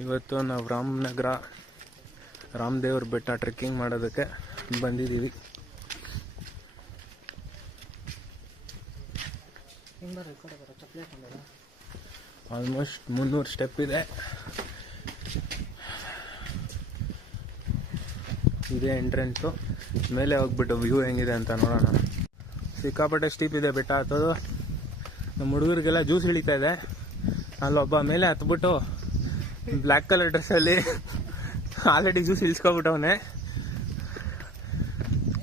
ಇವತ್ತು ನಾವು ರಾಮನಗರ ರಾಮದೇವ್ರ ಬೆಟ್ಟ ಟ್ರೆಕ್ಕಿಂಗ್ ಮಾಡೋದಕ್ಕೆ ಬಂದಿದ್ದೀವಿ. ಆಲ್ಮೋಸ್ಟ್ 300 ಸ್ಟೆಪ್ ಇದೆ. ಇದೇ ಎಂಟ್ರೆನ್ಸು. ಮೇಲೆ ಹೋಗ್ಬಿಟ್ಟು ವ್ಯೂ ಹೆಂಗಿದೆ ಅಂತ ನೋಡೋಣ. ಸಿಕ್ಕಾಪಟ್ಟೆ ಸ್ಟೀಪ್ ಇದೆ ಬೆಟ್ಟ ಹತ್ತೋದು. ನಮ್ಮ ಹುಡುಗರಿಗೆಲ್ಲ ಜ್ಯೂಸ್ ಇಳಿತಾ ಇದೆ. ಅಲ್ಲೊಬ್ಬ ಮೇಲೆ ಹತ್ಬಿಟ್ಟು ಬ್ಲ್ಯಾಕ್ ಕಲರ್ ಡ್ರೆಸ್ಸಲ್ಲಿ ಆಲ್ರೆಡಿ ಜ್ಯೂಸ್ ಇಳಿಸ್ಕೊಬಿಟ್ಟವನೆ.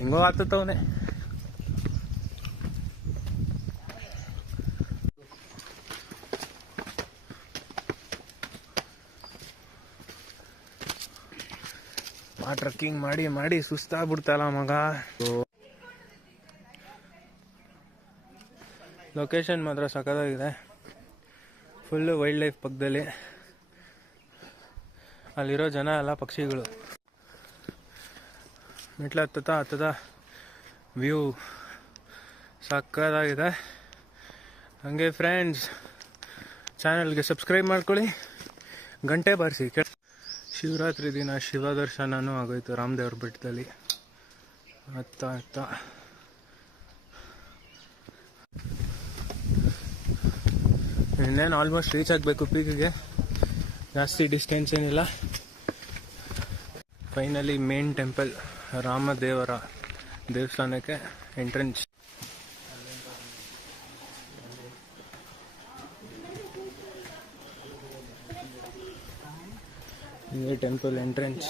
ಹೆಂಗೋ ಹತ್ತವನೆ. ಟ್ರೆಕ್ಕಿಂಗ್ ಮಾಡಿ ಮಾಡಿ ಸುಸ್ತಾಗ್ಬಿಡ್ತಲ್ಲ ಮಗ. ಲೊಕೇಶನ್ ಮಾತ್ರ ಸಖತ್ತಾಗಿದೆ. ಫುಲ್ಲು ವೈಲ್ಡ್ ಲೈಫ್ ಪಕ್ಕದಲ್ಲಿ. ಅಲ್ಲಿರೋ ಜನ ಎಲ್ಲ ಪಕ್ಷಿಗಳು. ಮೆಟ್ಲು ಹತ್ತದ ವ್ಯೂ ಸಖತ್ತಾಗಿದೆ. ಹಂಗೆ ಫ್ರೆಂಡ್ಸ್, ಚಾನಲ್ಗೆ ಸಬ್ಸ್ಕ್ರೈಬ್ ಮಾಡ್ಕೊಳ್ಳಿ, ಗಂಟೆ ಬಾರಿಸಿ. ಶಿವರಾತ್ರಿ ದಿನ ಶಿವ ದರ್ಶನನೂ ಆಗೋಯ್ತು ರಾಮದೇವ್ರ ಬೆಟ್ಟದಲ್ಲಿ. ಹತ್ತ ಇನ್ನೇನು ಆಲ್ಮೋಸ್ಟ್ ರೀಚ್ ಆಗಬೇಕು ಪೀಕ್ಗೆ. ಜಾಸ್ತಿ ಡಿಸ್ಟೆನ್ಸ್ ಏನಿಲ್ಲ. ಫೈನಲಿ ಮೇನ್ ಟೆಂಪಲ್ ರಾಮದೇವರ ದೇವಸ್ಥಾನಕ್ಕೆ ಎಂಟ್ರೆನ್ಸ್. ये टेंपल एंट्रेंस.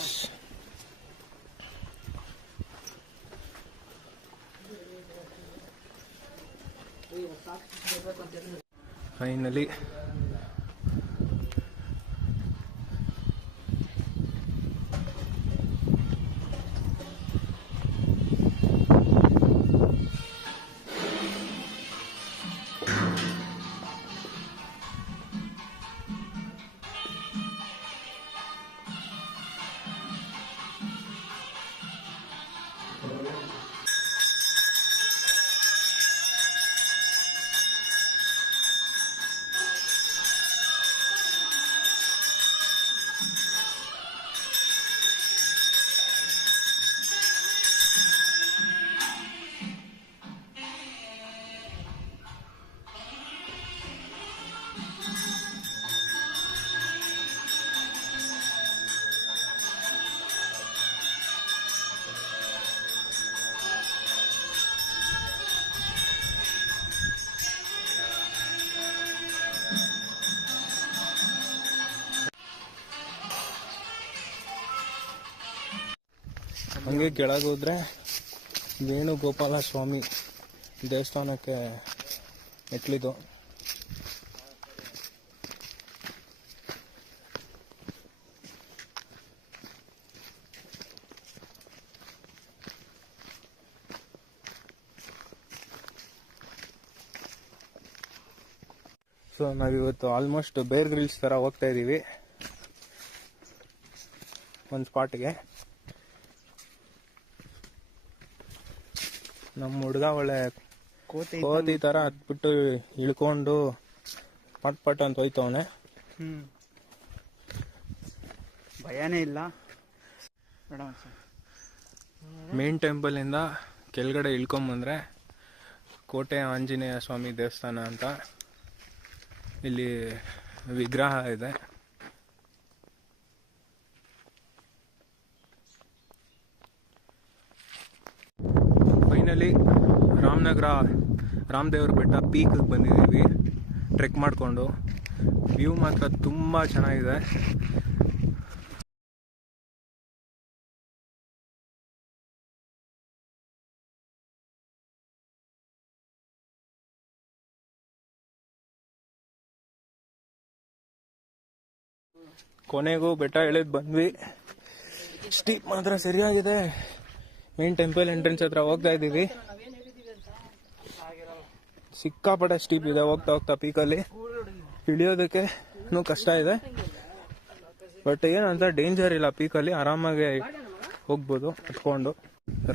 फाइनली ಹಂಗೆ ಕೆಳಗೆ ಹೋದ್ರೆ ವೇಣುಗೋಪಾಲ ಸ್ವಾಮಿ ದೇವಸ್ಥಾನಕ್ಕೆ ಮೆಟ್ಲಿದು. ಸೊ ನಾವಿವತ್ತು ಆಲ್ಮೋಸ್ಟ್ ಬೇರ್ ಗ್ರಿಲ್ಸ್ ತರ ಹೋಗ್ತಾ ಇದೀವಿ ಒಂದು ಸ್ಪಾಟ್ಗೆ. ನಮ್ಮ ಹುಡುಗ ಒಳ್ಳೆ ಕೋತಿ ತರ ಹತ್ಬಿಟ್ಟು ಇಳ್ಕೊಂಡು ಪಟ್ ಅಂತ ಹೋಯ್ತವನೆ. ಭಯನೇ ಇಲ್ಲ. ಮೇನ್ ಟೆಂಪಲ್ ಇಂದ ಕೆಳಗಡೆ ಇಳ್ಕೊಂಬಂದ್ರೆ ಕೋಟೆ ಆಂಜನೇಯ ಸ್ವಾಮಿ ದೇವಸ್ಥಾನ ಅಂತ ಇಲ್ಲಿ ವಿಗ್ರಹ ಇದೆ. ಫೈನಲಿ ರಾಮನಗರ ರಾಮದೇವ್ರ ಬೆಟ್ಟ ಪೀಕ್ಗೆ ಬಂದಿದ್ದೀವಿ ಟ್ರೆಕ್ ಮಾಡಿಕೊಂಡು. ವ್ಯೂ ಮಾತ್ರ ತುಂಬ ಚೆನ್ನಾಗಿದೆ. ಕೊನೆಗೂ ಬೆಟ್ಟ ಇಳಿದು ಬಂದ್ವಿ. ಸ್ಟೀಪ್ ಮಾತ್ರ ಸರಿಯಾಗಿದೆ. ಮೇನ್ ಟೆಂಪಲ್ ಎಂಟ್ರೆನ್ಸ್ ಹತ್ರ ಹೋಗ್ತಾ ಇದ್ದೀವಿ. ಸಿಕ್ಕಾಪಟ್ಟೆ ಸ್ಟೀಪ್ ಇದೆ. ಹೋಗ್ತಾ ಪೀಕಲ್ಲಿ ಇಳಿಯೋದಕ್ಕೆ ಕಷ್ಟ ಇದೆ. ಬಟ್ ಏನಂತ ಡೇಂಜರ್ ಇಲ್ಲ. ಪೀಕಲ್ಲಿ ಆರಾಮಾಗಿ ಹೋಗ್ಬೋದು ಹತ್ಕೊಂಡು.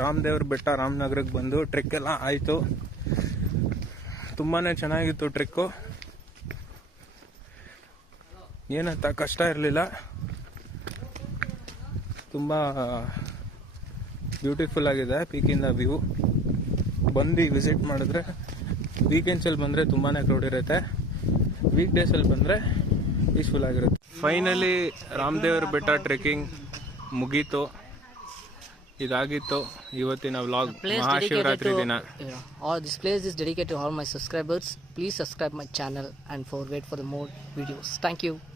ರಾಮದೇವ್ರ ಬೆಟ್ಟ ರಾಮನಗರಕ್ಕೆ ಬಂದು ಟ್ರೆಕ್ ಎಲ್ಲ ಆಯಿತು. ತುಂಬಾನೇ ಚೆನ್ನಾಗಿತ್ತು ಟ್ರೆಕ್ಕು. ಏನಂತ ಕಷ್ಟ ಇರಲಿಲ್ಲ. ತುಂಬ ಬ್ಯೂಟಿಫುಲ್ ಆಗಿದೆ ಪೀಕಿಂದ ವ್ಯೂ. ಬಂದು ವಿಸಿಟ್ ಮಾಡಿದ್ರೆ, ವೀಕೆಂಡ್ಸಲ್ಲಿ ಬಂದರೆ ತುಂಬಾ ಕ್ರೌಡ್ ಇರುತ್ತೆ, ವೀಕ್ ಡೇಸಲ್ಲಿ ಬಂದರೆ ಪೀಸ್ಫುಲ್ ಆಗಿರುತ್ತೆ. ಫೈನಲಿ ರಾಮದೇವ್ರ ಬೆಟ್ಟ ಟ್ರೆಕ್ಕಿಂಗ್ ಮುಗೀತು. ಇದಾಗಿತ್ತು ಇವತ್ತಿನ ವ್ಲಾಗ್. ಮಹಾಶಿವರಾತ್ರಿ ದಿನ. This place is dedicated to all my subscribers. Please subscribe my channel and wait for the more videos. Thank you.